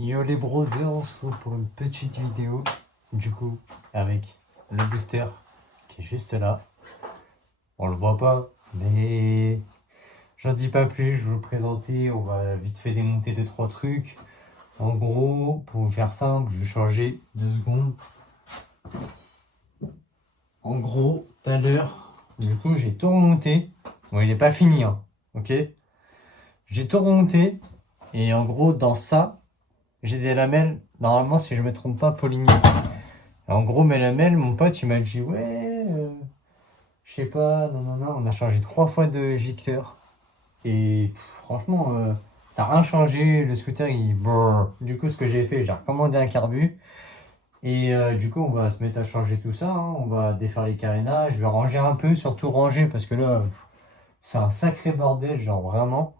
Yo les browsers, on se retrouve pour une petite vidéo, du coup, avec le booster qui est juste là. On le voit pas, mais j'en dis pas plus, je vais vous le présenter, on va vite fait démonter 2-3 trucs. En gros, pour vous faire simple, je vais changer 2 secondes. En gros, tout à l'heure, du coup, j'ai tout remonté. Bon, il n'est pas fini, hein, ok? J'ai tout remonté, et en gros, dans ça, j'ai des lamelles, normalement, si je me trompe pas, polignées. En gros, mes lamelles, mon pote, il m'a dit, ouais, je sais pas, non, non, non, on a changé 3 fois de gicleur. Et franchement, ça n'a rien changé. Le scooter, il brrr. Du coup, ce que j'ai fait, j'ai recommandé un carbu. Et du coup, on va se mettre à changer tout ça, hein. On va défaire les carénages. Je vais ranger un peu, surtout ranger, parce que là, c'est un sacré bordel, genre vraiment.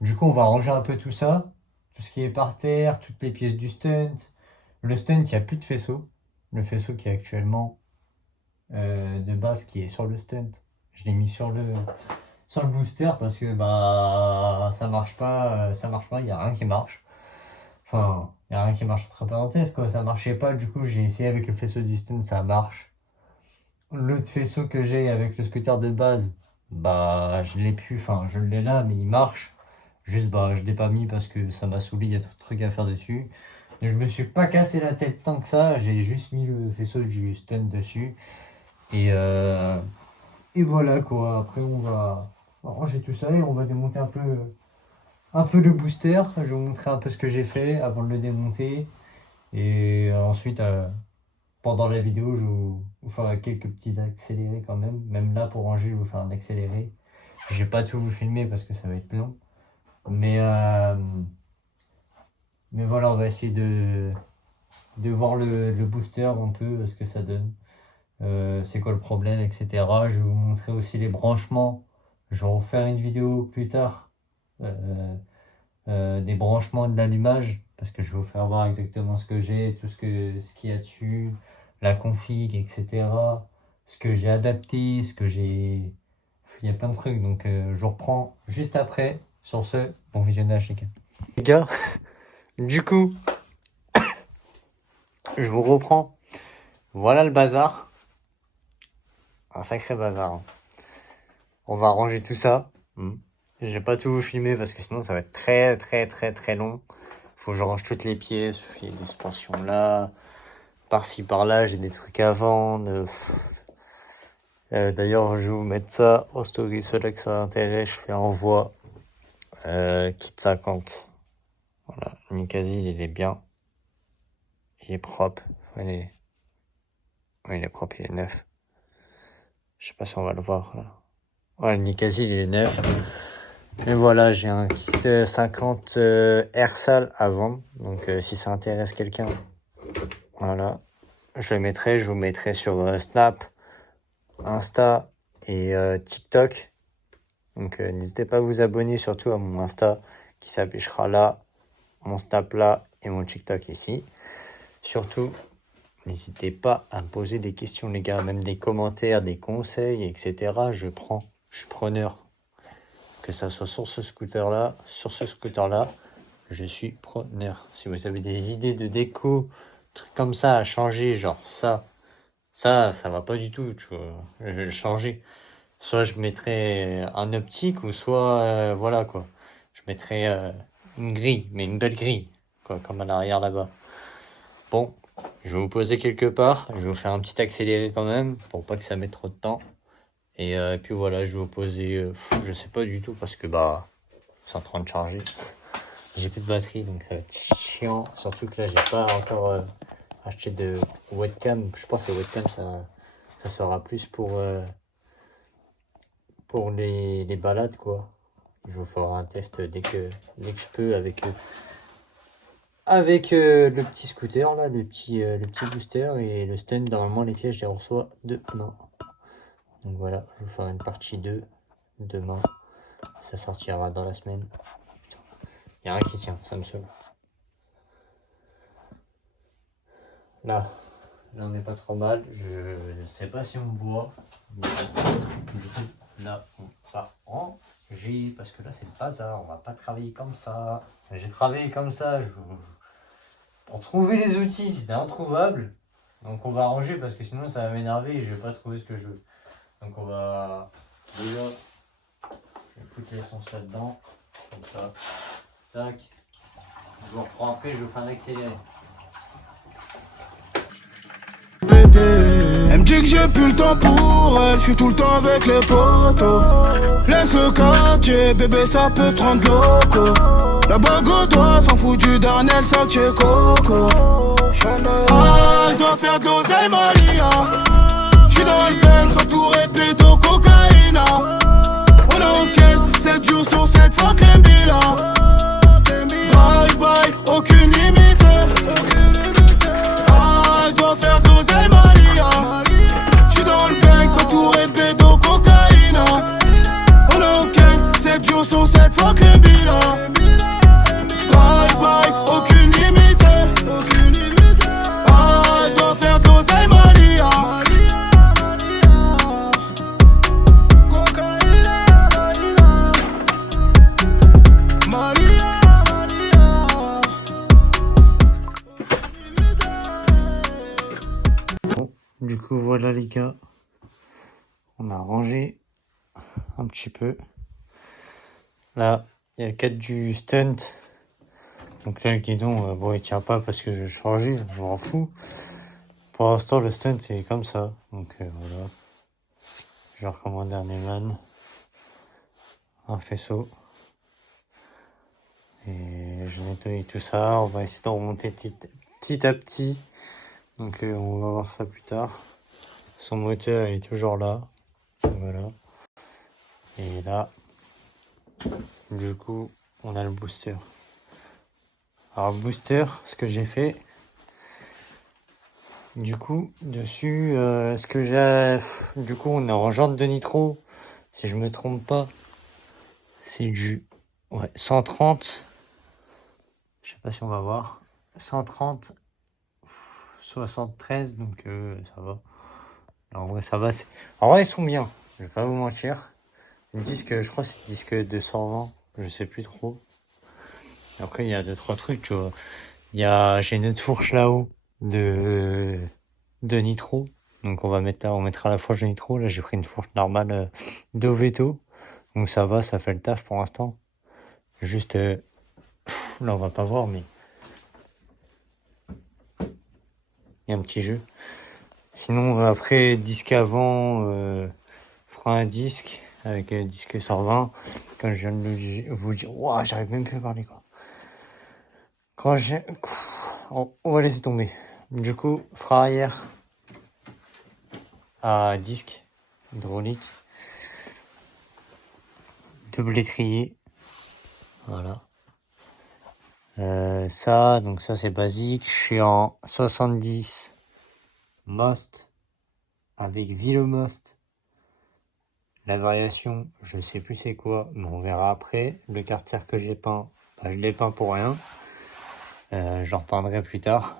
Du coup, on va ranger un peu tout ça. Tout ce qui est par terre, toutes les pièces du stunt. Le stunt, il n'y a plus de faisceau. Le faisceau qui est actuellement de base qui est sur le stunt. Je l'ai mis sur le booster parce que bah ça marche pas, il n'y a rien qui marche. Enfin, il n'y a rien qui marche entre parenthèses quoi, ça marchait pas, du coup j'ai essayé avec le faisceau du stunt, ça marche. L'autre faisceau que j'ai avec le scooter de base, bah je l'ai plus, enfin je l'ai là mais il marche. Juste bah je l'ai pas mis parce que ça m'a saoulé, il y a trop de trucs à faire dessus. Et je me suis pas cassé la tête tant que ça, j'ai juste mis le faisceau du stunt dessus. Et, euh, et voilà quoi, après on va ranger tout ça et on va démonter un peu le booster. Je vais vous montrer un peu ce que j'ai fait avant de le démonter. Et ensuite, pendant la vidéo, je vais vous ferai quelques petits accélérés quand même. Même là pour ranger, je vais vous faire un accéléré. Je vais pas tout vous filmer parce que ça va être long. Mais, euh, mais voilà, on va essayer de voir le booster un peu, ce que ça donne. C'est quoi le problème, etc. Je vais vous montrer aussi les branchements. Je vais refaire une vidéo plus tard des branchements de l'allumage parce que je vais vous faire voir exactement ce que j'ai, ce qu'il y a dessus, la config, etc. Ce que j'ai adapté, ce que j'ai. Il y a plein de trucs donc je reprends juste après. Sur ce, bon visionnage les gars. Les gars, du coup, je vous reprends. Voilà le bazar. Un sacré bazar, hein. On va ranger tout ça. Je vais pas tout vous filmer parce que sinon ça va être très très très très long. Faut que je range toutes les pièces. Il y a des suspensions là. Par-ci par-là, j'ai des trucs à vendre. D'ailleurs, je vais vous mettre ça en story. Ceux-là que ça intéresse, je fais envoi. Kit 50. Voilà. Nicasil, il est bien. Il est propre. Oui, il est propre, il est neuf. Je sais pas si on va le voir là. Ouais, le Nicasil, il est neuf. Et voilà, j'ai un kit 50 Airsal à vendre. Donc si ça intéresse quelqu'un, voilà. Je le mettrai, je vous mettrai sur Snap, Insta et TikTok. Donc n'hésitez pas à vous abonner surtout à mon Insta qui s'affichera là, mon Snap là et mon TikTok ici. Surtout, n'hésitez pas à me poser des questions les gars, même des commentaires, des conseils, etc. Je suis preneur. Que ça soit sur ce scooter-là, je suis preneur. Si vous avez des idées de déco, trucs comme ça à changer, genre ça va pas du tout, tu vois. Je vais le changer. Soit je mettrais un optique, ou soit, voilà quoi. Je mettrais une grille, mais une belle grille, quoi, comme à l'arrière là-bas. Bon, je vais vous poser quelque part. Je vais vous faire un petit accéléré quand même, pour pas que ça mette trop de temps. Et puis voilà, je vais vous poser, je sais pas du tout, parce que bah, c'est en train de charger. J'ai plus de batterie, donc ça va être chiant. Surtout que là, j'ai pas encore acheté de webcam. Je pense que les webcams, ça sera plus pour les balades, quoi. Je vous ferai un test dès que je peux avec le petit scooter, là, le petit booster et le stun. Normalement, les pièges, je les reçois demain. Donc voilà, je vais vous faire une partie 2 demain. Ça sortira dans la semaine. Il n'y a rien qui tient, ça me saoule. Là on n'est pas trop mal. Je sais pas si on me voit. Mais du coup, là, on va ranger. Parce que là, c'est le bazar. On va pas travailler comme ça. J'ai travaillé comme ça. pour trouver les outils, c'était introuvable. Donc on va ranger parce que sinon ça va m'énerver et je vais pas trouver ce que je veux. Donc on va déjà, je vais foutre l'essence là-dedans, comme ça. Tac. Je vous reprends après, je vous fais un accéléré. Elle me dit que j'ai plus le temps pour elle, je suis tout le temps avec les potos. Laisse le quartier, bébé ça peut te rendre loco. La bague au doigt s'en fout du Darnell, ça chez Coco. Ah, je dois faire de l'oseille Maria. J'suis dans le Benz entouré de pédo cocaïna. On encaisse 7 jours sur 7 sans Crembila. Bye bye, aucune limite. Ah, je dois faire de l'oseille Maria. J'suis dans le Benz entouré de pédo cocaïna. On encaisse 7 jours sur 7 sans Crembila. Bye bye, aucune limite. Ah, je dois faire de l'oseille Maria. Bon, du coup voilà les gars, on a rangé un petit peu. Là, il y a le cadre du stunt. Donc là le guidon, bon il tient pas parce que je changeais, je m'en fous. Pour l'instant le stunt c'est comme ça. Donc voilà. Je vais recommander un Eman, un faisceau. Et je nettoie tout ça. On va essayer de remonter petit à petit. Donc on va voir ça plus tard. Son moteur il est toujours là. Voilà. Et là, du coup, on a le booster. Alors le booster, ce que j'ai fait, du coup, dessus, ce que j'ai... Du coup, on est en jante de nitro. Si je me trompe pas, c'est du 130. Je sais pas si on va voir. 130, 73, donc ça va. Alors, en vrai, ça va. En vrai, ils sont bien. Je vais pas vous mentir. Le disque, je crois que c'est le disque 220. Je sais plus trop. Après, il y a 2-3 trucs, tu vois. J'ai une autre fourche là-haut de nitro. Donc on mettra la fourche de nitro. Là, j'ai pris une fourche normale d'Oveto. Donc ça va, ça fait le taf pour l'instant. Juste, là, on va pas voir, mais il y a un petit jeu. Sinon, après, disque avant, frein à disque, avec disque 120. Quand je viens de vous dire, waouh, j'arrive même plus à parler, quoi. Quand j'ai... On va laisser tomber. Du coup, frein arrière à disque hydraulique. Double étrier. Voilà. Donc ça c'est basique. Je suis en 70 Most avec Velomost. La variation, je sais plus c'est quoi, mais on verra après. Le carter que j'ai peint, je l'ai peint pour rien. Je le repeindrai plus tard.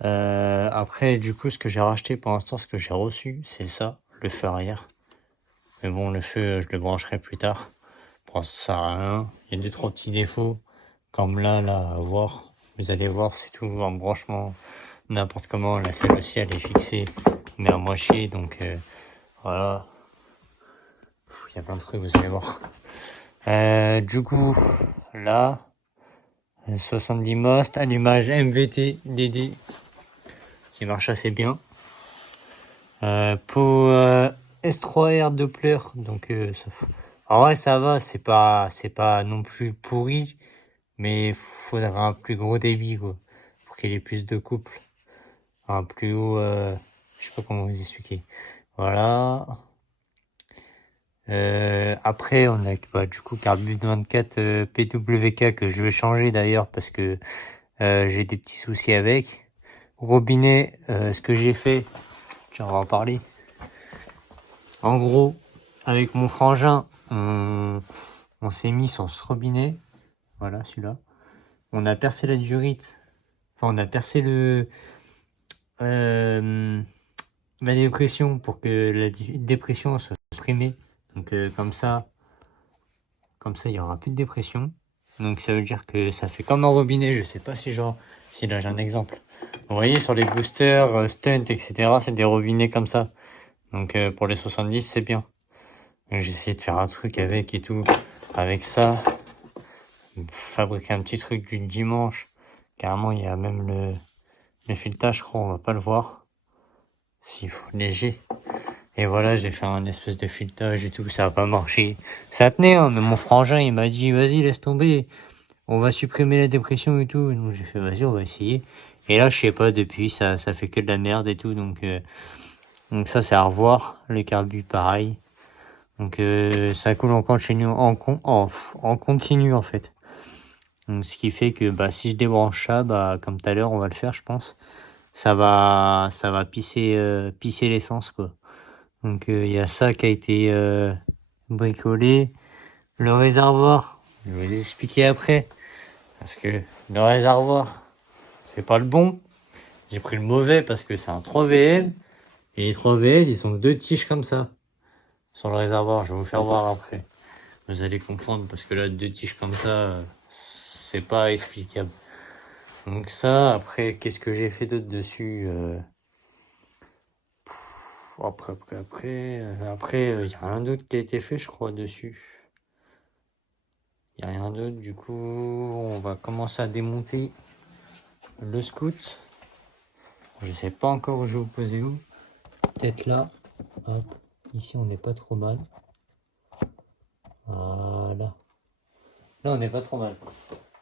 Après, du coup, ce que j'ai racheté pour l'instant, ce que j'ai reçu, c'est ça, le feu arrière. Mais bon, le feu, je le brancherai plus tard. Pour l'instant, ça sert à rien. Il y a 2-3 petits défauts. Comme là, à voir. Vous allez voir, c'est tout en branchement. N'importe comment. La selle aussi, elle est fixée, mais à moitié. Donc, voilà. Il y a plein de trucs, vous allez voir. Du coup, là, 70 Most, allumage MVT DD, qui marche assez bien. Pour S3R Doppler, donc en vrai ça va, c'est pas non plus pourri, mais faudra un plus gros débit quoi, pour qu'il y ait plus de couple, un plus haut, je sais pas comment vous expliquer. Voilà. Après on a du coup Carbut 24 PWK que je vais changer d'ailleurs parce que j'ai des petits soucis avec. Robinet, ce que j'ai fait, on va en parler. En gros, avec mon frangin, on s'est mis sur ce robinet. Voilà, celui-là. On a percé la durite. Enfin, on a percé la dépression pour que la dépression soit supprimée. Donc, comme ça, il n'y aura plus de dépression. Donc ça veut dire que ça fait comme un robinet. Je sais pas si là j'ai un exemple. Vous voyez sur les boosters, stunt, etc. C'est des robinets comme ça. Donc pour les 70 c'est bien. J'ai essayé de faire un truc avec et tout. Avec ça, fabriquer un petit truc du dimanche. Carrément il y a même le filetage, je crois, on va pas le voir. S'il faut léger. Et voilà, j'ai fait un espèce de filetage et tout, ça a pas marché. Ça tenait, hein, mais mon frangin, il m'a dit, vas-y, laisse tomber. On va supprimer la dépression et tout. Donc j'ai fait, vas-y, on va essayer. Et là, je sais pas, depuis, ça fait que de la merde et tout. Donc ça, c'est à revoir. Le carbu, pareil. Donc ça coule en continu, en continu, en fait. Donc ce qui fait que, bah, si je débranche ça, bah, comme tout à l'heure, on va le faire, je pense. Ça va pisser l'essence, quoi. Donc il y a ça qui a été bricolé. Le réservoir, je vais vous expliquer après. Parce que le réservoir, c'est pas le bon. J'ai pris le mauvais parce que c'est un 3VL. Et les 3VL, ils ont deux tiges comme ça. Sur le réservoir, je vais vous faire voir après. Vous allez comprendre parce que là, deux tiges comme ça, c'est pas explicable. Donc ça, après, qu'est-ce que j'ai fait d'autre dessus Après, il y a rien d'autre qui a été fait, je crois, dessus. Il n'y a rien d'autre, du coup, on va commencer à démonter le scoot. Je sais pas encore où je vais vous poser où. Peut-être là. Hop. Ici, on n'est pas trop mal. Voilà. Là, on n'est pas trop mal.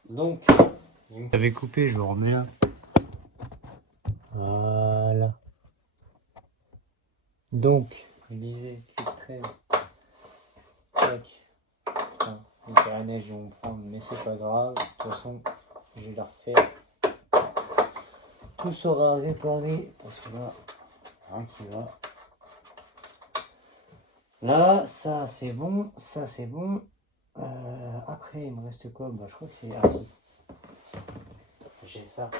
Donc, j'avais coupé, je le remets là. Voilà. Donc, je disais, clic 13. Tac. Putain, les carnets, ils vont me prendre, mais c'est pas grave. De toute façon, je vais la refaire. Tout sera réparé parce que là, rien qui va. Là, ça c'est bon, ça c'est bon. Après, il me reste quoi? Bah, je crois que c'est. Ah si, j'ai ça.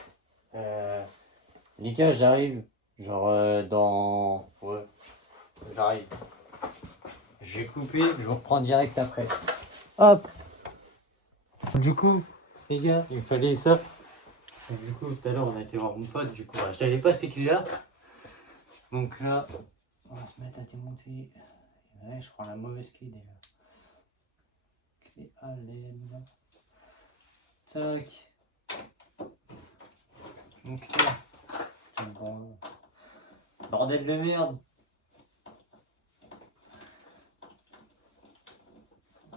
Les gars, j'arrive. Genre dans. Ouais, j'arrive. Je vais couper, je vous reprends direct après. Hop! Du coup, les gars, il me fallait ça. Du coup, tout à l'heure, on a été voir mon pote. Du coup, j'avais pas ces clés-là. Donc là, on va se mettre à démonter. Ouais, je prends la mauvaise clé déjà. Clé à l'aide. Tac. Donc là. Bon. Bordel de merde.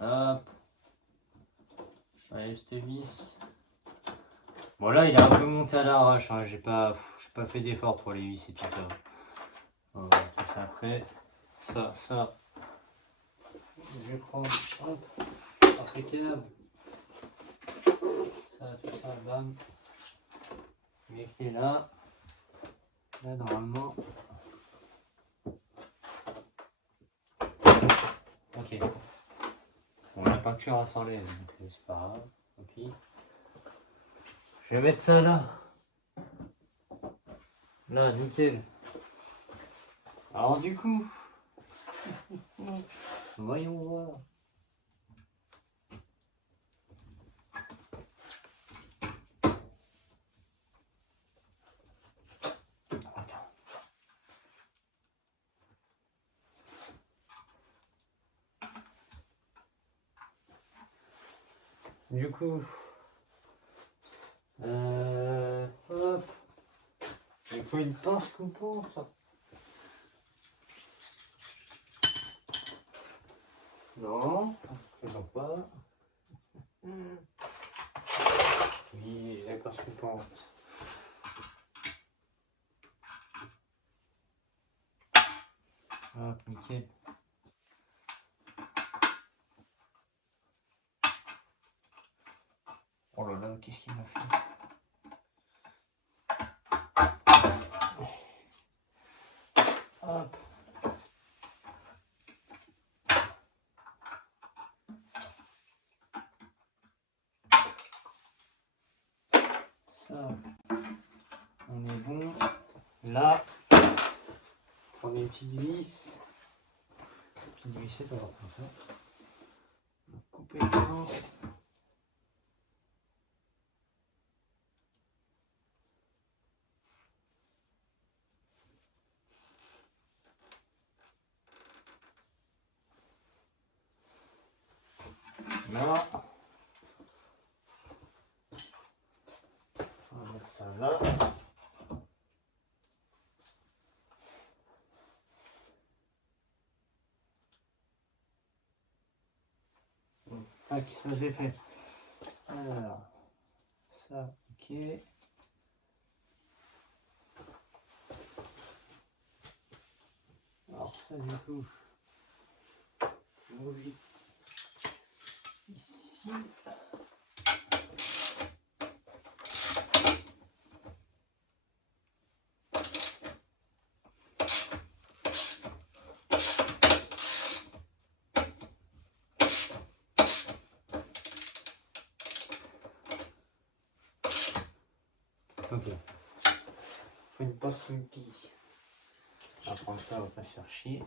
Hop. J'enlève cette vis. Bon là, il est un peu monté à l'arrache. Hein. J'ai pas fait d'effort pour les vis et tout ça. Voilà, tout ça après. Ça. Je vais prendre. Hop. Impeccable. Ça, tout ça, bam. Mes clés là. Là, normalement. Ok. Bon, la peinture s'enlève, donc c'est pas grave. Ok. Je vais mettre ça là. Là, nickel. Alors du coup, voyons voir. Attends. Du coup, hop. Il faut une pince coupante. Non, toujours pas. Oui, la pince coupante. Hop, nickel. Oh là là, qu'est-ce qu'il m'a fait? Hop. Ça, on est bon. Là, on met une petite vis. Une petite vissette, on va prendre ça. On va couper l'essence. Voilà. On va mettre ça là. Tac, ça c'est fait. Alors, ça, ok. Alors ça du coup, bougie ici. Ok. Faut une poste multi. On va prendre ça, on va pas se faire chier.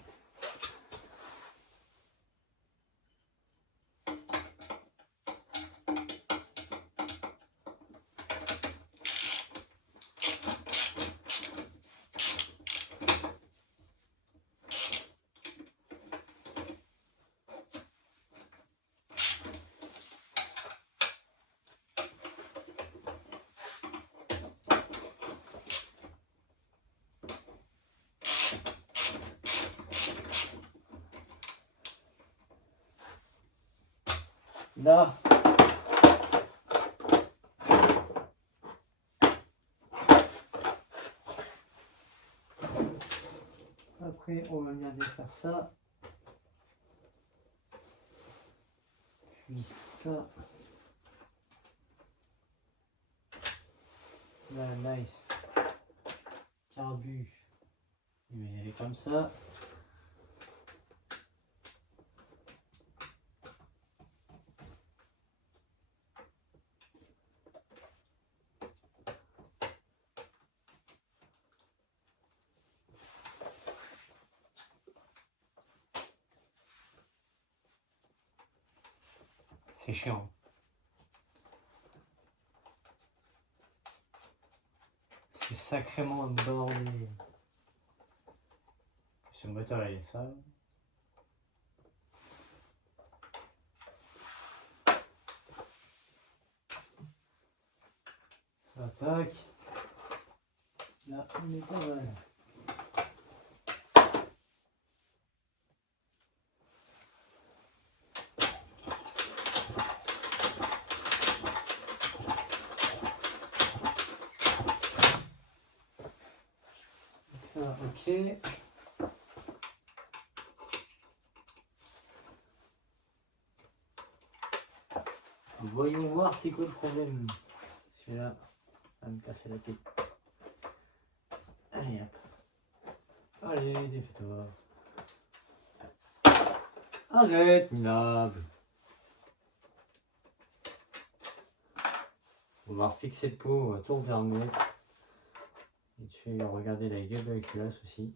Là. Après, on va venir défaire ça. Puis ça. Là, nice. Carbu. Il est comme ça. C'est chiant. C'est sacrément bordé. Ce moteur il est sale. Ça attaque. Là on est pas mal. Ah, ok. Voyons voir c'est quoi le problème. Celui-là va me casser la tête. Allez hop. Allez, défais-toi. Arrête, minable. On va refixer le pot, on va tout remettre. Et tu vas regarder la gueule de la culasse aussi.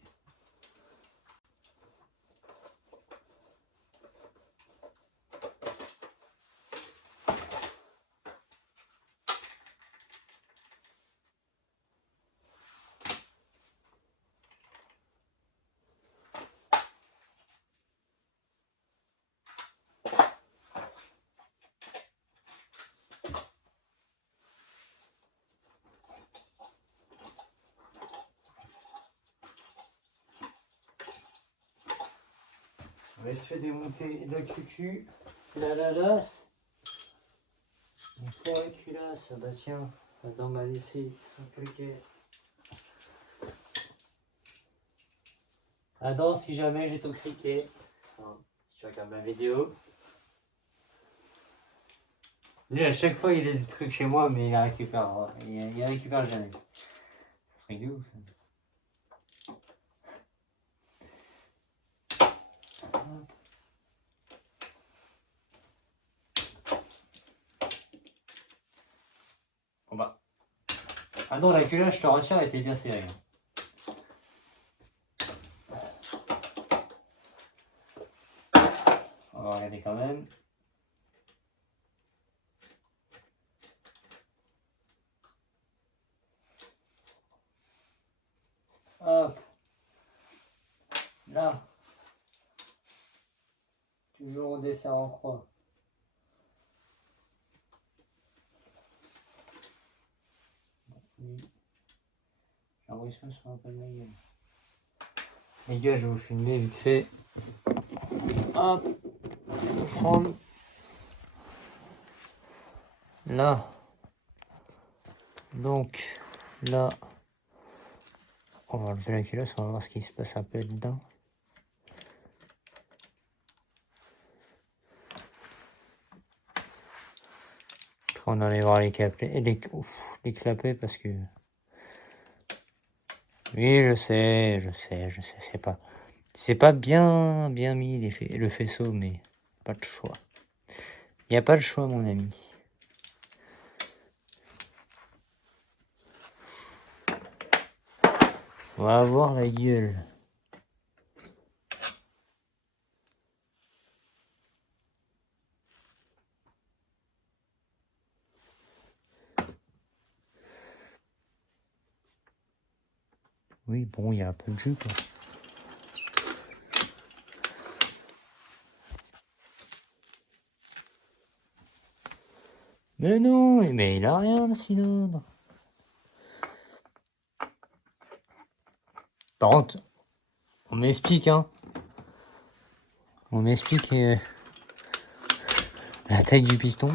On va te faire démonter la cucu, la lalasse. Et pour la culasse, bah tiens, Adam m'a laissé son cricket. Adam, si jamais j'ai ton cricket, enfin, si tu regardes ma vidéo. Lui, à chaque fois, il laisse des trucs chez moi, mais il les récupère, il récupère jamais. Ça serait de ouf, ça. Bon bah. Ah non, la culotte, je te rassure, elle était bien serrée. On va regarder quand même. Hop. Là. Toujours on dessert en croix. J'ai l'impression que c'est un peu de ma gueule. Les gars, je vais vous filmer vite fait. Hop, je vais prendre là. Donc là, on va enlever la culotte, on va voir ce qui se passe un peu dedans. Après, on enlèvera les clapets, les clapets parce que. Oui, c'est pas bien mis le faisceau, mais pas de choix. Il n'y a pas le choix, mon ami. On va avoir la gueule. Oui, bon, il y a un peu de jus, quoi. Mais non, mais il a rien, le cylindre. Par contre, on m'explique, hein. On m'explique la taille du piston.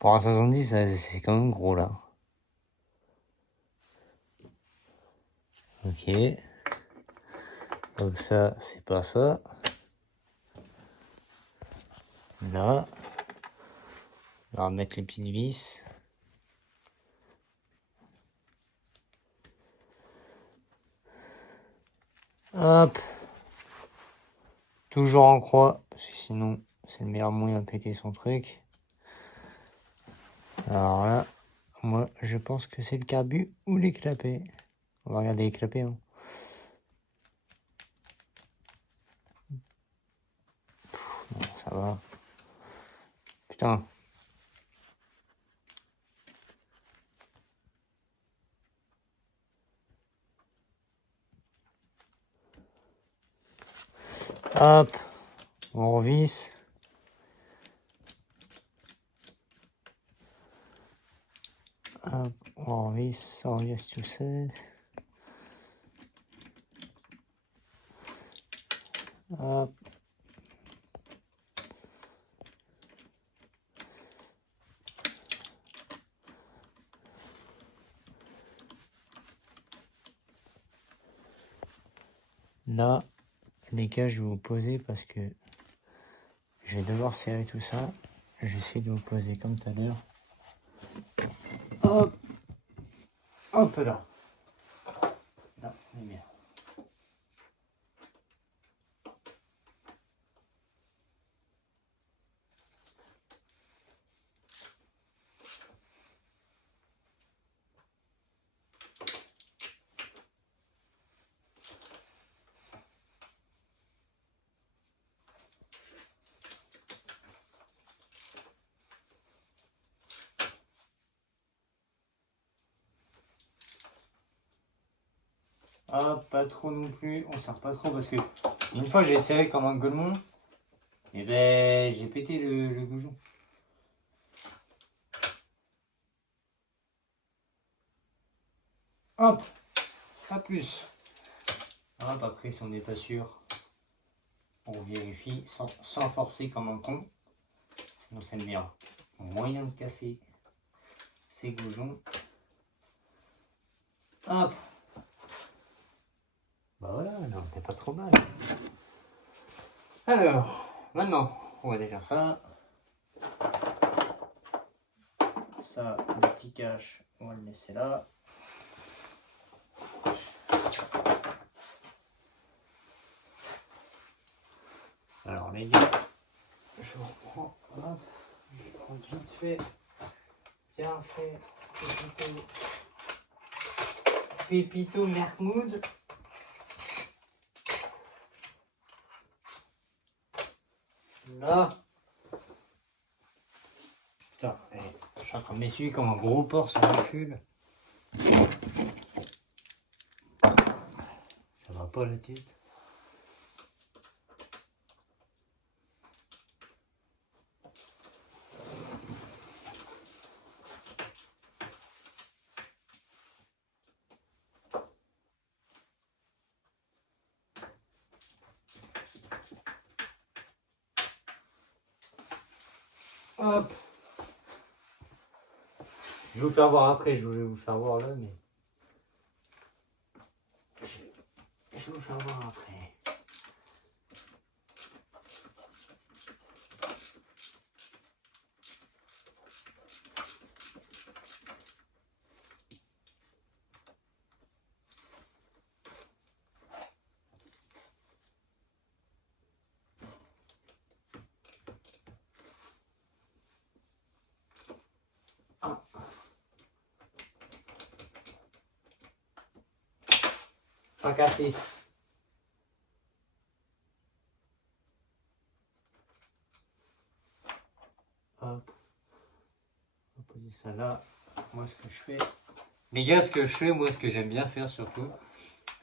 Pour un 70, c'est quand même gros, là. Ok. Donc ça, c'est pas ça. Là. On va remettre les petites vis. Hop. Toujours en croix, parce que sinon, c'est le meilleur moyen de péter son truc. Alors là, moi, je pense que c'est le carbu ou les clapets. On va regarder les clapets, hein. Non, ça va. Putain. Hop. On revisse. Hop. On revisse tout ça. Hop. Là, les gars, je vais vous poser parce que je vais devoir serrer tout ça. Je vais essayer de vous poser comme tout à l'heure. Hop. Hop là. Là, on est bien. Hop, pas trop non plus, on serre pas trop parce que une fois j'ai serré comme un golemon, et ben j'ai pété le goujon. Hop, pas plus. Hop, après si on n'est pas sûr, on vérifie sans forcer comme un con. Sinon c'est le meilleur moyen de casser ces goujons. Hop. Bah voilà, non, t'es pas trop mal. Alors, maintenant, on va défaire ça. Ça, le petit cache, on va le laisser là. Alors les gars, je reprends, hop, je vais prendre vite fait, bien fait, Pépito Merkmoud. Là. Putain, je suis en train de m'essuyer comme un gros porc sans recul. Ça va pas la tête. Hop. Je vais vous faire voir après, je voulais vous faire voir là, mais... Je vais vous faire voir après. Pas cassé. Hop. On va poser ça là. Moi, ce que je fais... Les gars, ce que je fais, moi, ce que j'aime bien faire surtout,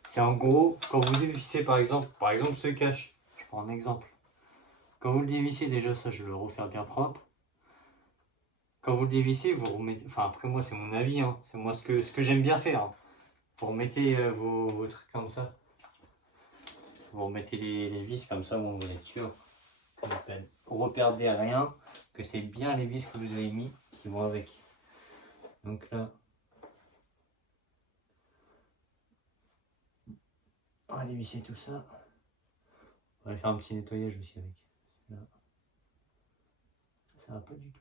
c'est en gros, quand vous dévissez par exemple ce cache, je prends un exemple. Quand vous le dévissez, déjà ça, je vais le refaire bien propre. Quand vous le dévissez, vous remettez... Enfin, après moi, c'est mon avis, hein. C'est moi ce que j'aime bien faire. Hein. Vous remettez vos trucs comme ça. Vous remettez les vis comme ça, bon, vous êtes sûr. Reperdez rien, que c'est bien les vis que vous avez mis qui vont avec. Donc là, on va dévisser tout ça. On va faire un petit nettoyage aussi avec. Là. Ça va pas du tout.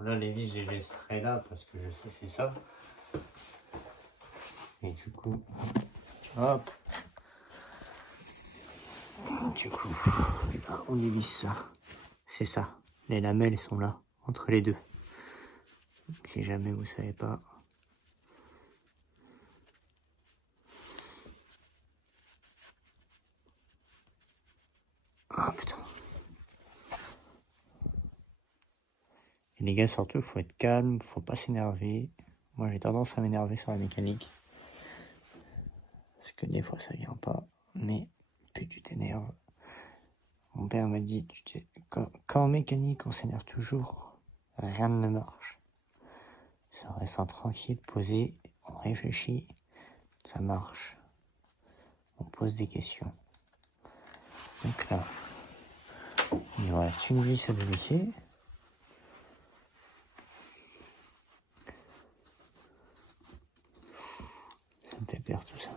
Là, les vis, je les laisserai là parce que je sais c'est ça. Et du coup, hop. Du coup, là, on dévisse ça. C'est ça. Les lamelles sont là, entre les deux. Donc, si jamais vous savez pas. Ah putain. Et les gars, surtout, faut être calme, faut pas s'énerver. Moi, j'ai tendance à m'énerver sur la mécanique. Parce que des fois, ça vient pas. Mais plus tu t'énerves. Mon père m'a dit, quand en mécanique, on s'énerve toujours, rien ne marche. Ça reste tranquille, posé, on réfléchit, ça marche. On pose des questions. Donc là, il nous reste une vis à dévisser. Ça me fait peur tout ça.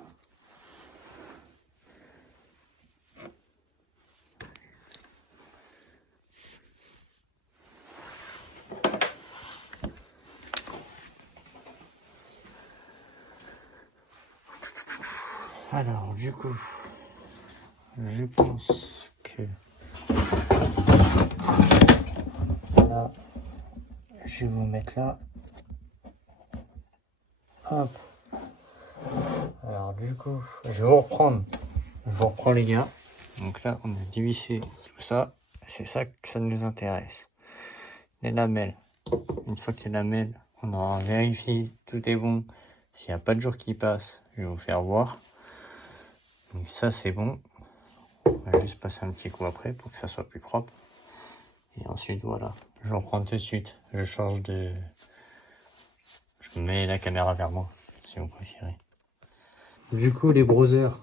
Alors, du coup, je pense que là, je vais vous mettre là. Hop. Alors, du coup, je vais vous reprendre. Je vous reprends, les gars. Donc là, on a dévissé tout ça. C'est ça que ça nous intéresse. Les lamelles. Une fois que les lamelles, on aura vérifié, tout est bon. S'il n'y a pas de jour qui passe, je vais vous faire voir. Donc ça, c'est bon. On va juste passer un petit coup après pour que ça soit plus propre. Et ensuite, voilà. Je reprends tout de suite. Je change de... Je mets la caméra vers moi, si vous préférez. Du coup, les browsers,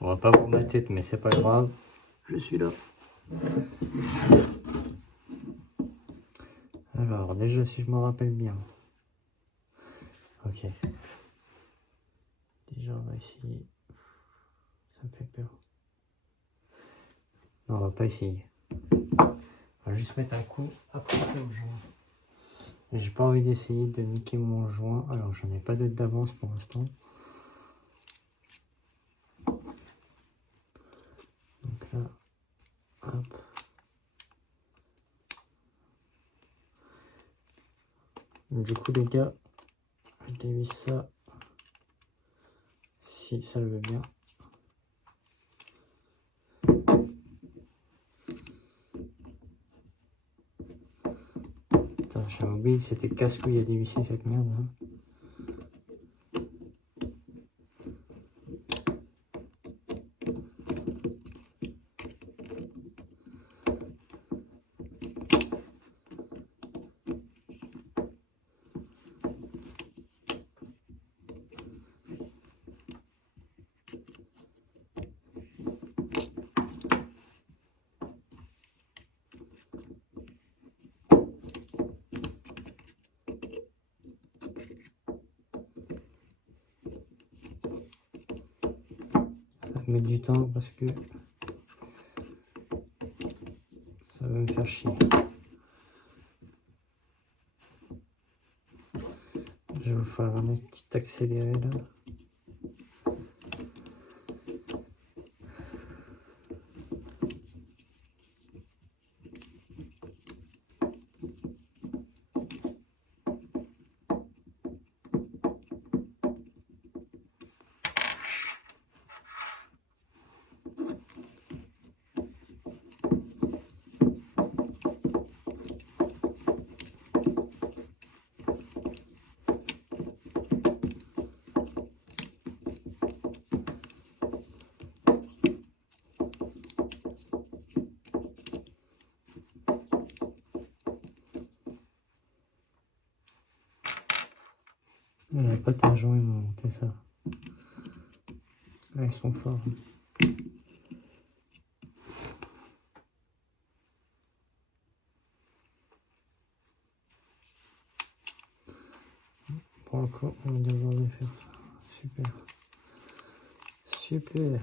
on va pas voir ma tête, mais c'est pas grave. Je suis là. Alors, déjà, si je me rappelle bien. Ok. Déjà, on va essayer. Ça me fait peur. Non, on va pas essayer. On va juste mettre un coup après le joint. J'ai pas envie d'essayer de niquer mon joint. Alors, j'en ai pas d'autre d'avance pour l'instant. Donc là, hop. Du coup, les gars, je dévisse ça. Si ça le veut bien. Putain, j'ai oublié que c'était casse-couille à dévisser cette merde. Hein. mettre du temps parce que ça va me faire chier. Je vais vous faire un petit accéléré là. Il n'y a pas de joint, ils m'ont monté ça. Là, ils sont forts. Pour le coup, on va devoir le faire ça. Super. Super.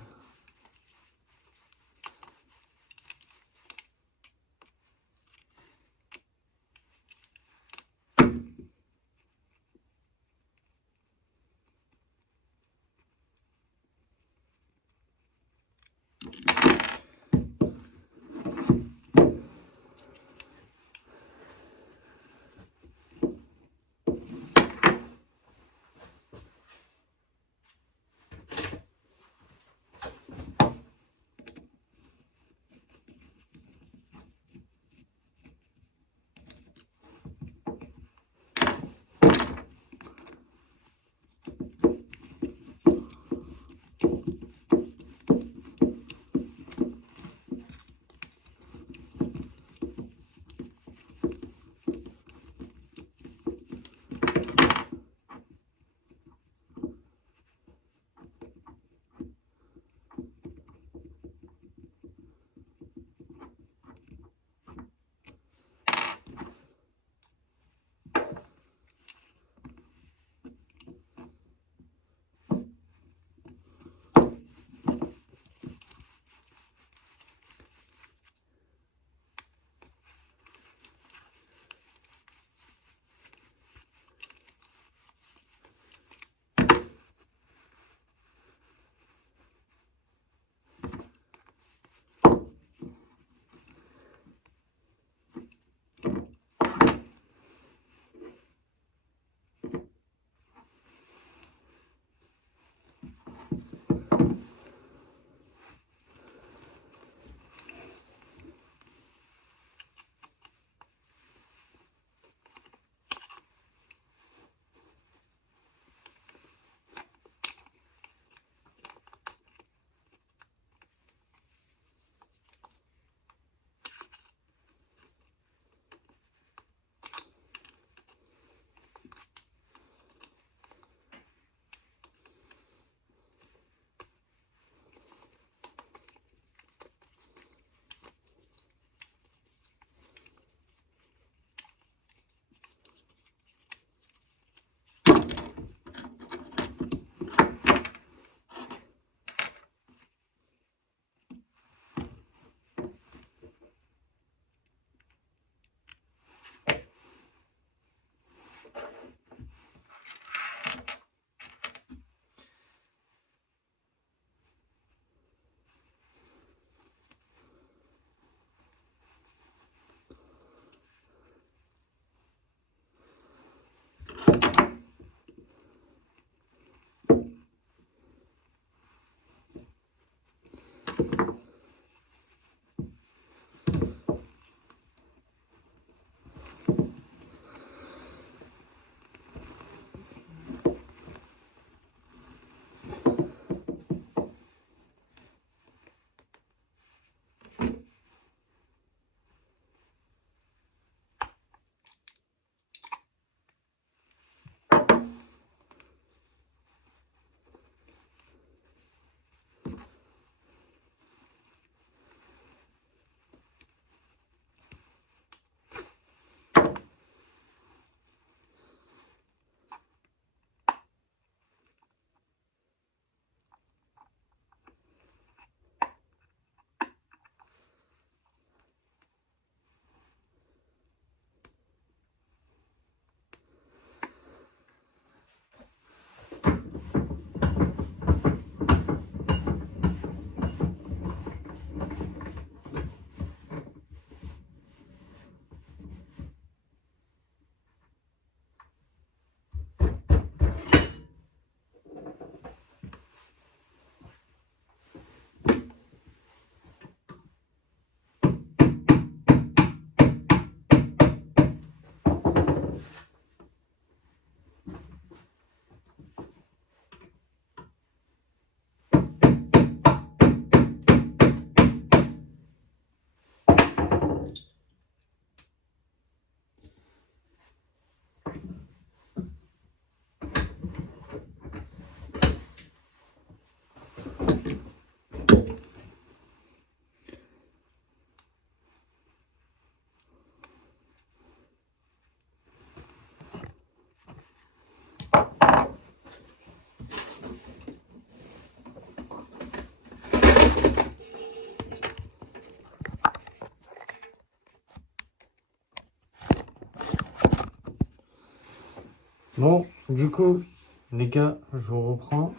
Bon, du coup, les gars, je vous reprends.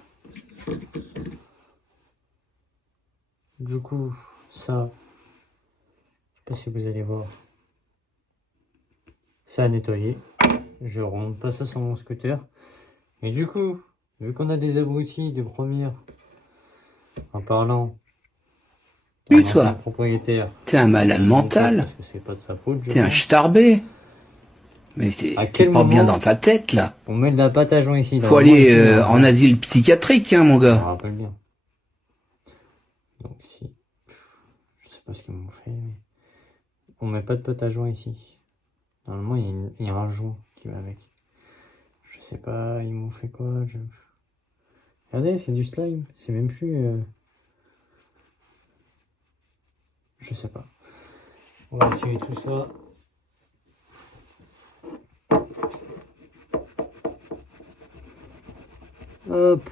Du coup, ça, je sais pas si vous allez voir, ça a nettoyé. Je remonte pas ça sur mon scooter. Et du coup, vu qu'on a des abrutis de première, en parlant Oui, d'un ancien toi, propriétaire, t'es un malade mental, parce que c'est pas de sa faute, je t'es un pense. starbé. Mais À t'es quel pas bien moment dans ta tête, là. on met de la pâte à joint ici? Faut Normalement, aller ici, en asile psychiatrique, hein, mon je me gars. rappelle bien. Donc si, je sais pas ce qu'ils m'ont fait, mais on met pas de pâte à joint ici. Normalement, il y a un joint qui va avec. Je sais pas, ils m'ont fait quoi. Regardez, c'est du slime. C'est même plus... Je sais pas. On va essayer tout ça. Hop.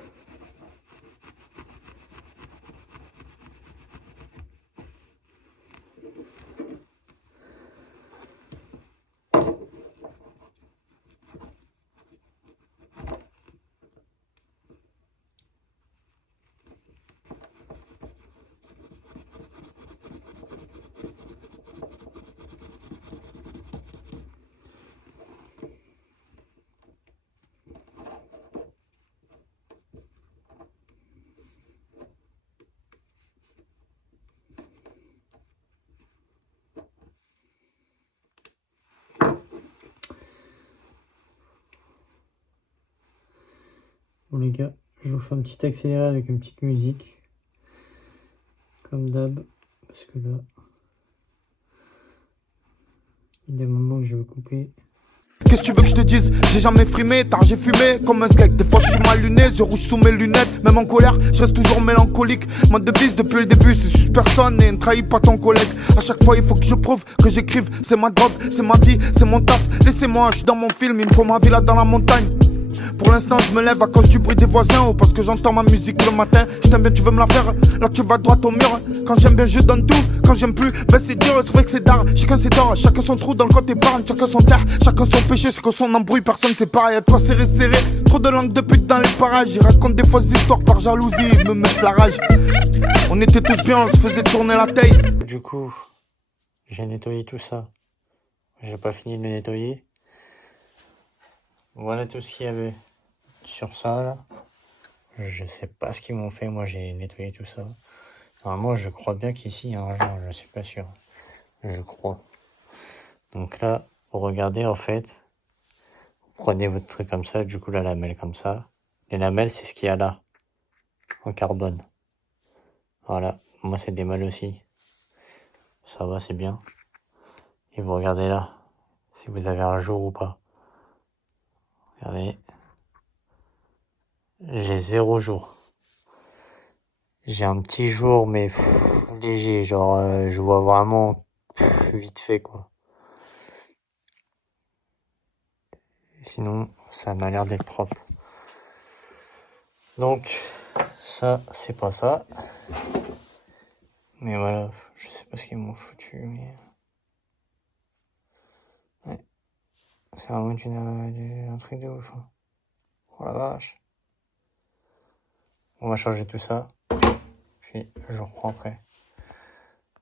Bon les gars, je vous fais un petit accéléré avec une petite musique. Comme d'hab. Parce que là... il y a des moments que je veux couper. Qu'est-ce que tu veux que je te dise? J'ai jamais frimé, tard j'ai fumé comme un skeg. Des fois je suis mal luné, yeux rouges sous mes lunettes. Même en colère, je reste toujours mélancolique. Mode de bise depuis le début, c'est juste personne et ne trahis pas ton collègue. À chaque fois il faut que je prouve que j'écrive. C'est ma drogue, c'est ma vie, c'est mon taf. Laissez-moi, je suis dans mon film, il me faut ma villa dans la montagne. Pour l'instant je me lève à cause du bruit des voisins ou parce que j'entends ma musique le matin. Je t'aime bien, tu veux me la faire? Là tu vas droit au mur. Quand j'aime bien je donne tout, quand j'aime plus ben c'est dur, c'est vrai que c'est d'art. Chacun ses torts, chacun son trou dans le côté épargne. Chacun son terre, chacun son péché, chacun son embrouille. Personne c'est pareil, à toi serré serré. Trop de langue de pute dans les parages. Ils racontent des fausses histoires par jalousie, ils me mettent la rage. On était tous bien, on se faisait tourner la tête. Du coup, j'ai nettoyé tout ça. J'ai pas fini de le nettoyer. Voilà tout ce qu'il y avait sur ça là. Je sais pas ce qu'ils m'ont fait, moi j'ai nettoyé tout ça. Normalement je crois bien qu'ici il y a un joint, je suis pas sûr. Je crois. Donc là, regardez en fait. Vous prenez votre truc comme ça, du coup la lamelle comme ça. Les lamelles c'est ce qu'il y a là. En carbone. Voilà. Moi c'est des mâles aussi. Ça va, c'est bien. Et vous regardez là. Si vous avez un jour ou pas. Regardez. J'ai 0 jour. J'ai un petit jour, mais léger. Genre, je vois vraiment vite fait, quoi. Sinon, ça m'a l'air d'être propre. Donc, ça, c'est pas ça. Mais voilà, je sais pas ce qu'ils m'ont foutu, mais... Ouais. C'est vraiment un truc de ouf. Hein. Oh la vache. On va changer tout ça. Puis, je reprends après.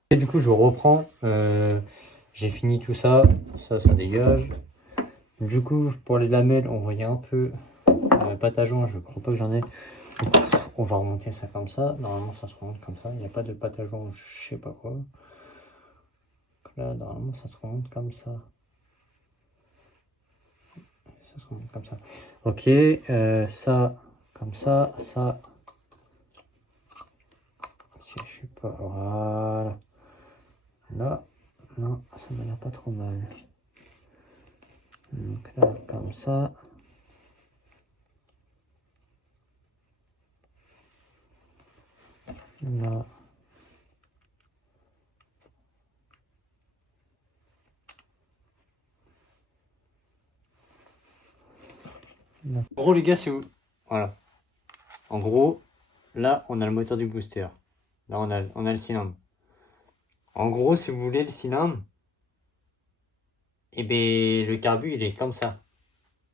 Et du coup, je reprends. J'ai fini tout ça. Ça dégage. Du coup, pour les lamelles, on voyait un peu pâte à joint. Je crois pas que j'en ai. On va remonter ça comme ça. Normalement, ça se remonte comme ça. Il n'y a pas de pâte à joint, je sais pas quoi. Donc là, normalement, ça se remonte comme ça. Ça se remonte comme ça. Ok, ça, comme ça, ça. Si je sais pas, voilà. Là, non, ça m'a l'air pas trop mal. Donc là, comme ça. Là. En gros, les gars, c'est où? Voilà. En gros, là, on a le moteur du booster. Là, on a le cylindre. En gros, si vous voulez le cylindre, et ben le carbu, il est comme ça.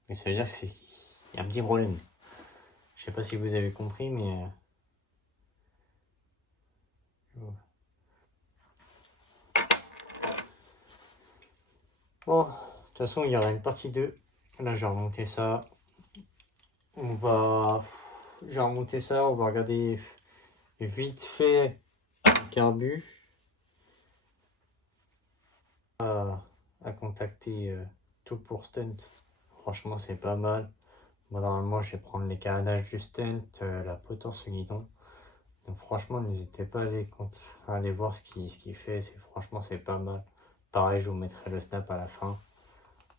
Mais ça veut dire que Il y a un petit problème. Je sais pas si vous avez compris, mais... Bon, de toute façon, il y aura une partie 2. Là, je vais remonter ça. On va... Je vais remonter ça, on va regarder vite fait le carbu. À contacter tout pour Stunt. Franchement, c'est pas mal. Moi, normalement, je vais prendre les carrelages du Stunt, la potence au guidon. Donc, franchement, n'hésitez pas à aller voir ce qu'il fait. Franchement, c'est pas mal. Pareil, je vous mettrai le snap à la fin.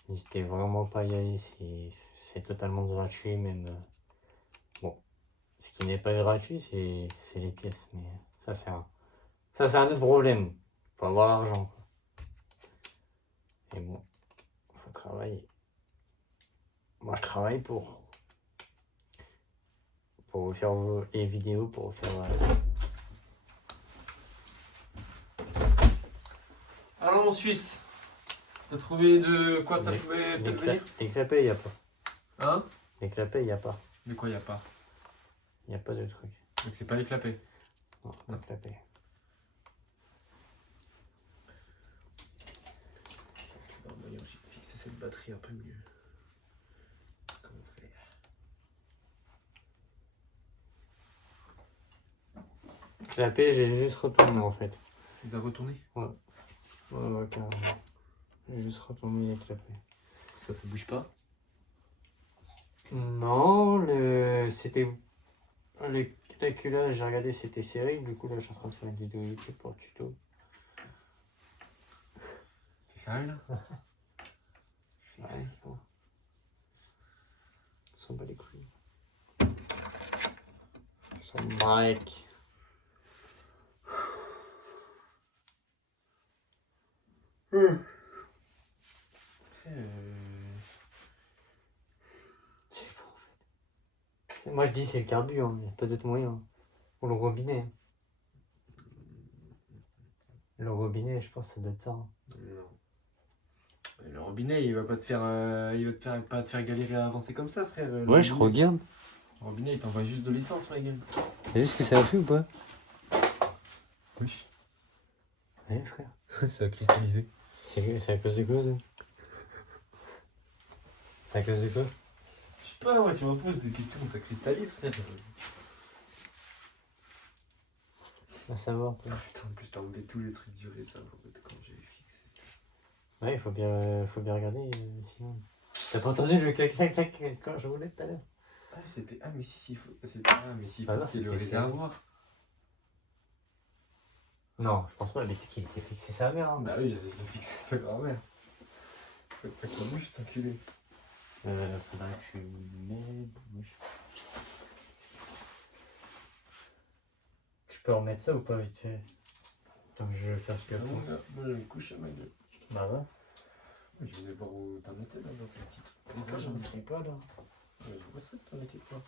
N'hésitez vraiment pas à y aller. C'est totalement gratuit, même. Bon, ce qui n'est pas gratuit, c'est les pièces. Mais ça, c'est un autre problème. Faut avoir l'argent. Et bon, faut travailler. Moi, je travaille pour vous faire les vidéos, pour vous faire... Alors mon Suisse, t'as trouvé de quoi ça pouvait peut-être venir? Les clapets, il n'y a pas. Hein? Les clapets, il n'y a pas. De quoi y a pas? Il n'y a pas de truc. Donc c'est pas les clapets. Non, pas de clapets. D'ailleurs j'ai fixé cette batterie un peu mieux. Comment faire? Clapets, j'ai juste retourné en fait. Tu les as retournés? Ouais, carrément. J'ai juste retourné les clapets. Ça bouge pas? Non, c'était... La culage, j'ai regardé, c'était serré. Du coup, là, je suis en train de faire une vidéo YouTube pour le tuto. T'es sérieux là? Ouais, bon. On s'en bat les couilles. Son mic. Moi je dis c'est le carbu, hein. Il n'y a pas d'autre moyen. Ou le robinet. Le robinet, je pense que ça doit être ça. Hein. Non. Le robinet, il va pas te faire, pas te faire galérer à avancer comme ça, frère. Le robinet, regarde. Le robinet, il t'envoie juste de l'essence, ma gueule. T'as vu ce que ça a fait ou pas? Oui. Ouais, frère. Ça a cristallisé. C'est à cause de quoi ça? C'est à cause de quoi? Je sais pas, ouais, tu me poses des questions, ça cristallise, frère. À savoir, toi. Putain, en plus, t'as enlevé tous les trucs du réserve quand j'ai fixé. Ouais, il faut bien regarder, sinon. T'as pas entendu le clac-clac-clac quand je voulais tout à l'heure? Ah, c'était. Ah, mais si, faut. Mais si, Ah non, c'est le c'était réservoir. Non, je pense pas, mais tu sais qu'il était fixé sa mère. Hein. Bah oui, il a fixé sa grand-mère. Faut pas que la bouche, cet enculé. Faudrait que tu m'aides. Je peux remettre ça ou pas vite fait? Donc je vais faire ce que Ah je bon, veux. là, moi, je vais me coucher, ma gueule. Bah ouais. Je venais voir où t'en étais là dans tes petites. Pourquoi je me trompe pas là? Ouais, je vois ça que t'en étais quoi.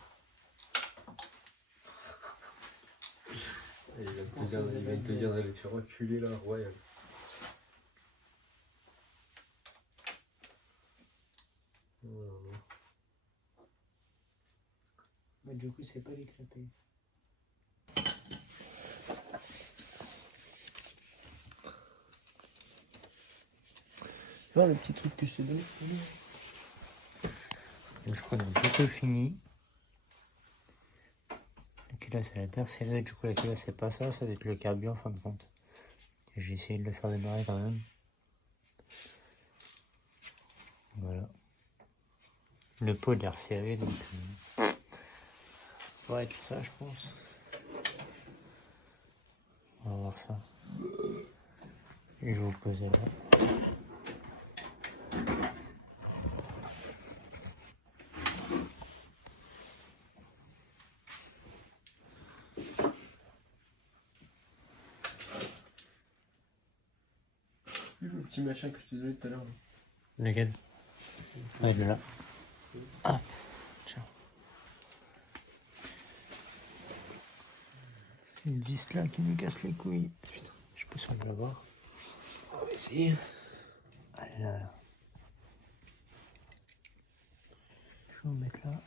Il va te dire d'aller te faire reculer là, royal. Mais du coup, c'est pas les clapets. Tu vois le petit truc que je t'ai donné? Je crois qu'on a bientôt fini. La culasse elle a bien serré, du coup la culasse c'est pas ça, ça doit être le carburant en fin de compte. J'ai essayé de le faire démarrer quand même. Voilà. Le pot il est resserré donc ça va être ça je pense. On va voir ça. Et je vais vous poser là. Le petit machin que je t'ai donné tout à l'heure. Lequel? Ah, il est là. Ah, tiens. C'est une vis là qui me casse les couilles. Putain, je sais pas si on va la voir. On va essayer. Elle est là, là. Je vais en mettre là.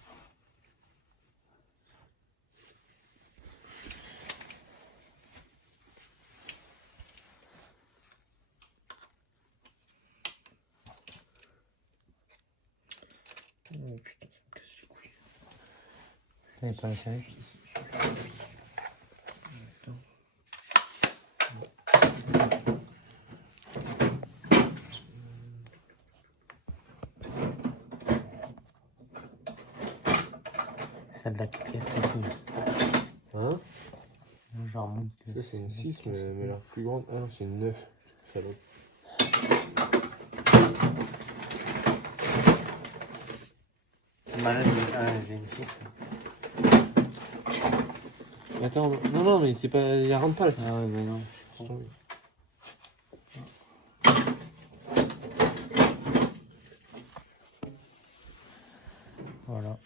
Oh putain, ça me casse les couilles. C'est pas la série. Celle de la pièce aussi. Hein? Genre monte. Ça, c'est une 6, mais elle a l'air plus grande. Ah non, c'est une 9. Salope. Malade, j'ai une 6. Attends, non, mais c'est pas. Elle rentre pas la 6. Ah ouais, mais non. Je suis tombé. Voilà.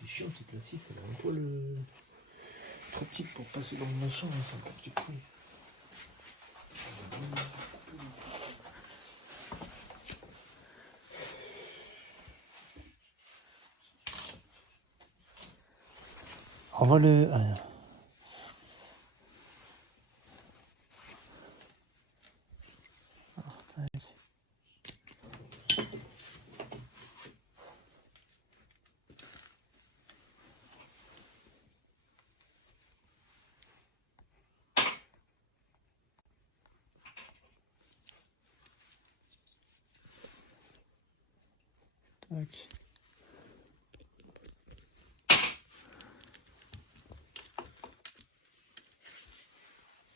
C'est chiant, c'est que la 6, elle est un poil trop petite pour passer dans le machin, ça me casse les couilles. Envoie le. Tac.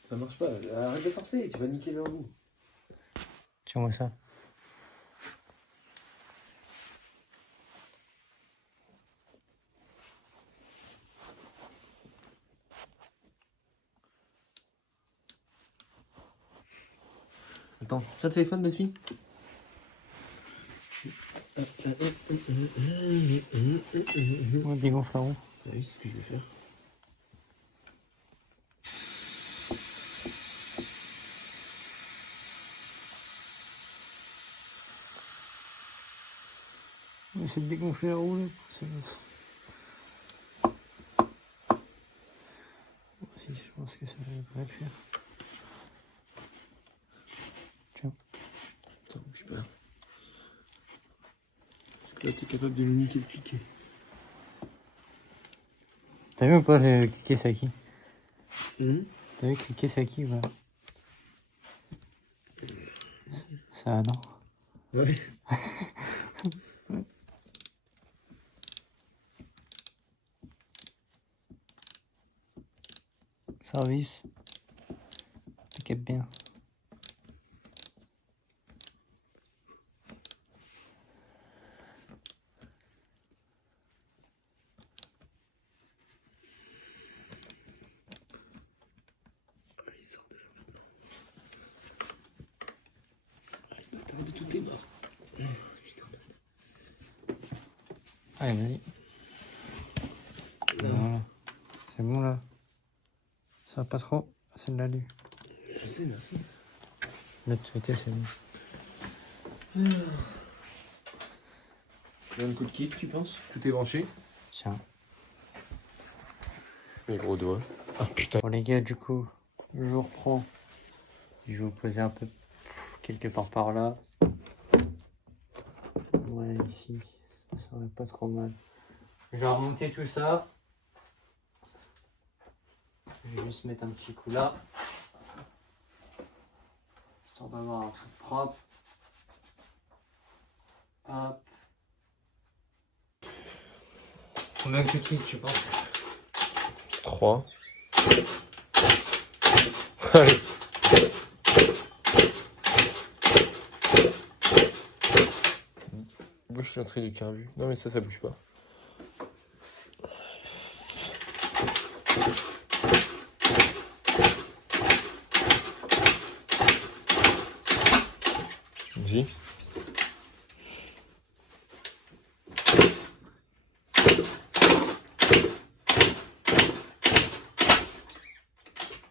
Ça marche pas, arrête de forcer, tu vas niquer le bout. Tiens-moi ça. Attends, tiens le téléphone, Bespi. Ouais, dégonfle en haut. Ah oui, c'est ce que je vais faire. On essaie de dégonfler la roue là. Si, je pense que ça va le faire. Tiens. Attends, je sais pas. Est-ce que là t'es capable de le niquer le cliquer? T'as vu ou pas le cliquer c'est à qui? Mmh. T'as vu cliquer c'est à qui voilà. Ça non. Ouais. Service. Tu captes bien. Allez, sors de là maintenant. Allez, bâtard, de tout est mort. Putain, merde. Allez, vas-y. Voilà. C'est bon là. Ça va pas trop. C'est de la lue. Je sais, merci. L'autre côté c'est bon. Un coup de kit, tu penses? Tout est branché? Tiens. Mes gros doigts. Ah putain. Bon les gars, du coup, je vous reprends. Je vais vous poser un peu quelque part par là. Ouais, ici, ça serait pas trop mal. Je vais remonter tout ça. Je vais juste mettre un petit coup là. Histoire d'avoir un truc propre. Hop. Combien de clics tu penses? 3. Allez. Bouge l'entrée du carbu. Non mais ça bouge pas. Vas-y.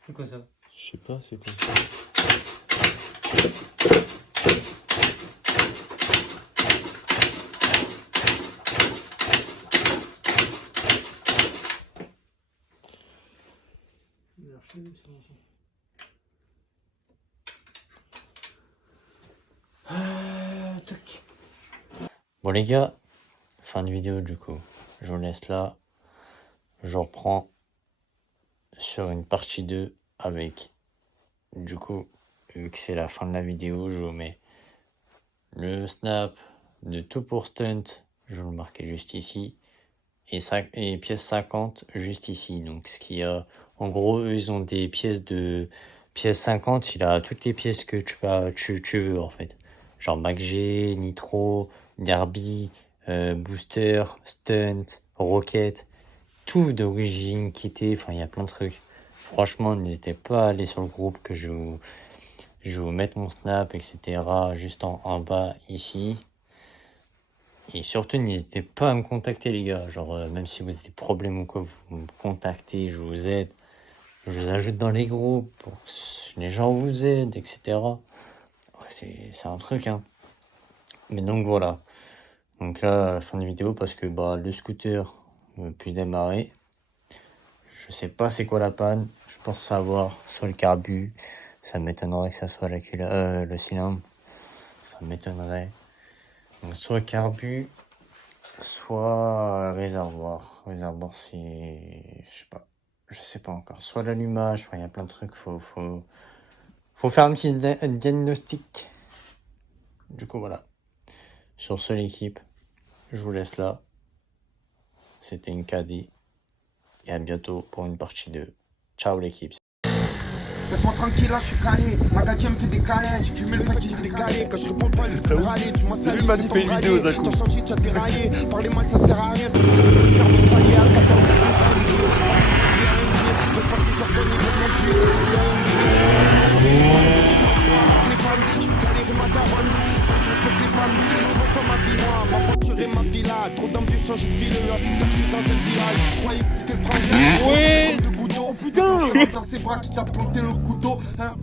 C'est quoi ça? Je sais pas, c'est comme ça. Bon les gars, fin de vidéo du coup. Je vous laisse là. Je reprends sur une partie 2 avec, du coup, vu que c'est la fin de la vidéo, je vous mets le snap de Tout pour Stunt, je vais le marquer juste ici, et pièce 50 juste ici. Donc ce qu'il y a, en gros, eux ils ont des pièces de pièce 50, il a toutes les pièces que tu veux en fait. Genre MacG, Nitro, Derby, Booster, Stunt, Rocket, tout d'origine, quitté, enfin il y a plein de trucs. Franchement, n'hésitez pas à aller sur le groupe que je vais vous mettre mon snap, etc. juste en bas ici. Et surtout, n'hésitez pas à me contacter les gars. Genre, même si vous avez des problèmes ou quoi, vous me contactez, je vous aide. Je vous ajoute dans les groupes pour que les gens vous aident, etc. Ouais, c'est un truc, hein. Mais donc voilà. Donc là, fin de vidéo, parce que bah, le scooter ne peut plus démarrer. Je sais pas c'est quoi la panne. Je pense savoir, soit le carbu. Ça m'étonnerait que ça soit le cylindre. Ça m'étonnerait. Donc soit carbu, soit réservoir. Réservoir c'est... Je sais pas encore. Soit l'allumage, enfin, il y a plein de trucs. Faut faire un petit diagnostic. Du coup voilà. Sur ce l'équipe, je vous laisse là. C'était une KD. Et à bientôt pour une partie 2. Ciao l'équipe. Laisse-moi tranquille, là, je suis calé. Magadie me fait décaler. J'ai fumé le paquet, j'ai décalé. Quand je réponds pas, il faut râler. Tu m'as sali, m'a dit fais une vidéo, Zakou. Tu as changé, tu as déraillé. Parler mal, ça sert à rien. Tu veux faire mon travail à 14 ans. Je pense que je vais redonner mon Dieu. Les femmes, je suis calé, ma daronne. Quand je respecte les femmes, je vois pas ma vie, moi. Ma voiture et ma villa. Trop d'ambiance, change de ville. Là, je suis perché dans un village. Je croyais que c'était le frangin. Oui! Oh putain! Dans ses bras qui t'a planté le couteau. Hein.